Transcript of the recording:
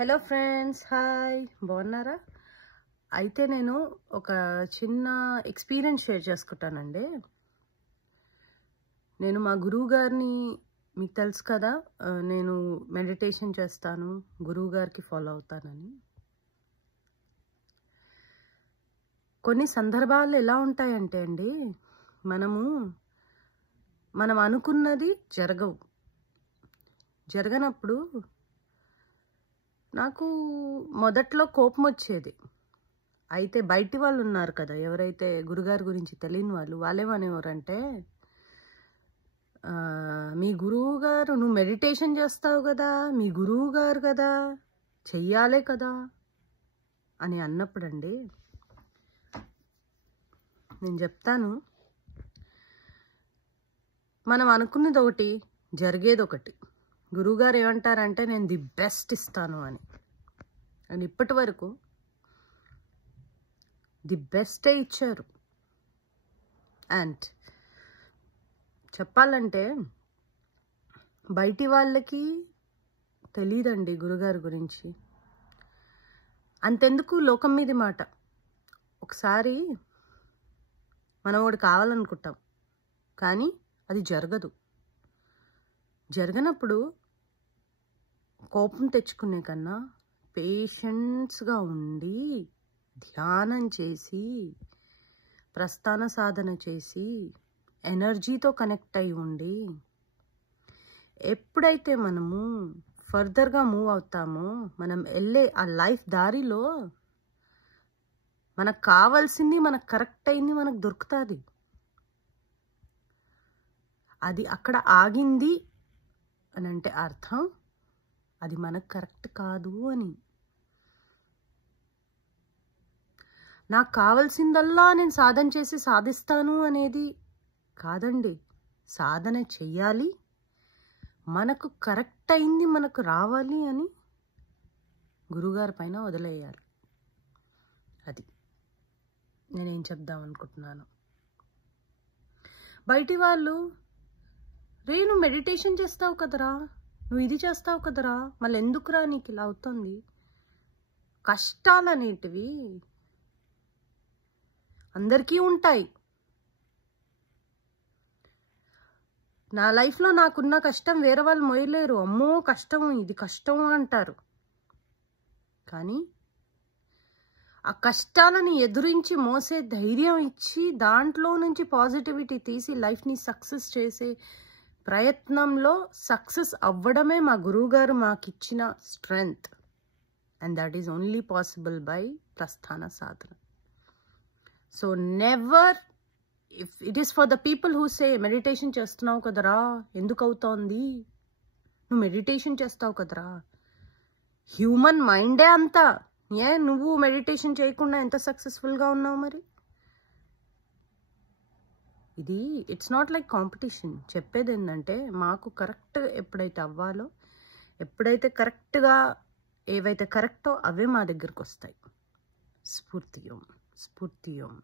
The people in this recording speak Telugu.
హలో ఫ్రెండ్స్, హాయ్, బాగున్నారా? అయితే నేను ఒక చిన్న ఎక్స్పీరియన్స్ షేర్ చేసుకుంటానండి. నేను మా గురువు గారిని, మీకు తెలుసు కదా, నేను మెడిటేషన్ చేస్తాను, గురువు గారికి ఫాలో అవుతానని. కొన్ని సందర్భాలు ఎలా ఉంటాయంటే అండి, మనం అనుకున్నది జరగనప్పుడు నాకు మొదట్లో కోపం వచ్చేది. అయితే బయటి వాళ్ళు ఉన్నారు కదా, ఎవరైతే గురుగారి గురించి తెలియని వాళ్ళేమనేవారంటే, మీ గురువు గారు, నువ్వు మెడిటేషన్ చేస్తావు కదా, మీ గురువు గారు కదా, చెయ్యాలే కదా అని అన్నప్పుడండి నేను చెప్తాను, మనం అనుకున్నది ఒకటి, జరిగేది ఒకటి. గురువుగారు ఏమంటారంటే, నేను ది బెస్ట్ ఇస్తాను అని. అండ్ ఇప్పటి వరకు ది బెస్టే ఇచ్చారు. అండ్ చెప్పాలంటే బయటి వాళ్ళకి తెలీదండి గురుగారి గురించి. అంతెందుకు లోకం మీది మాట, ఒకసారి మనం ఒకటి కావాలనుకుంటాం, కానీ అది జరగనప్పుడు కోపం తెచ్చుకునే కన్నా పేషెన్స్గా ఉండి ధ్యానం చేసి ప్రస్థాన సాధన చేసి ఎనర్జీతో కనెక్ట్ అయి ఉండి ఎప్పుడైతే మనము ఫర్దర్గా మూవ్ అవుతామో, మనం వెళ్ళే ఆ లైఫ్ దారిలో మనకు కావాల్సింది, మనకు కరెక్ట్ అయింది మనకు దొరుకుతుంది. అది అక్కడ ఆగింది అని అంటే అర్థం అది మనకు కరెక్ట్ కాదు అని. నాకు కావాల్సిందల్లా నేను సాధన చేసి సాధిస్తాను అనేది కాదండి. సాధన చెయ్యాలి, మనకు కరెక్ట్ అయింది మనకు రావాలి అని గురుగారి పైన వదిలేయాలి. అది నేనేం చెప్దాం అనుకుంటున్నాను. బయటి వాళ్ళు, రే నువ్వు మెడిటేషన్ చేస్తావు కదరా, నువ్వు ఇది చేస్తావు కదరా, మళ్ళీ ఎందుకురా నీకు ఇలా అవుతుంది. కష్టాలు అనేటివి అందరికీ ఉంటాయి. నా లైఫ్లో నాకున్న కష్టం వేరే వాళ్ళు మోయలేరు. అమ్మో కష్టం, ఇది కష్టం అంటారు. కానీ ఆ కష్టాలని ఎదురించి మోసే ధైర్యం ఇచ్చి దాంట్లో నుంచి పాజిటివిటీ తీసి లైఫ్ని సక్సెస్ చేసే ప్రయత్నంలో సక్సెస్ అవ్వడమే మా గురువుగారు మాకు ఇచ్చిన strength. And that is only possible by Prasthana Sadhana. So never, if it is for the people who say meditation చేస్తున్నావు కదరా, ఎందుకు అవుతోంది, నువ్వు మెడిటేషన్ చేస్తావు కదరా, హ్యూమన్ మైండే అంతా. నువ్వు మెడిటేషన్ చేయకుండా ఎంత సక్సెస్ఫుల్గా ఉన్నావు మరి? ఇది ఇట్స్ నాట్ లైక్ కాంపిటీషన్. చెప్పేది ఏంటంటే, మాకు కరెక్ట్ ఎప్పుడైతే అవ్వాలో, ఎప్పుడైతే కరెక్ట్గా ఏవైతే కరెక్టో అవే మా దగ్గరకు వస్తాయి. స్ఫూర్తి ఓం.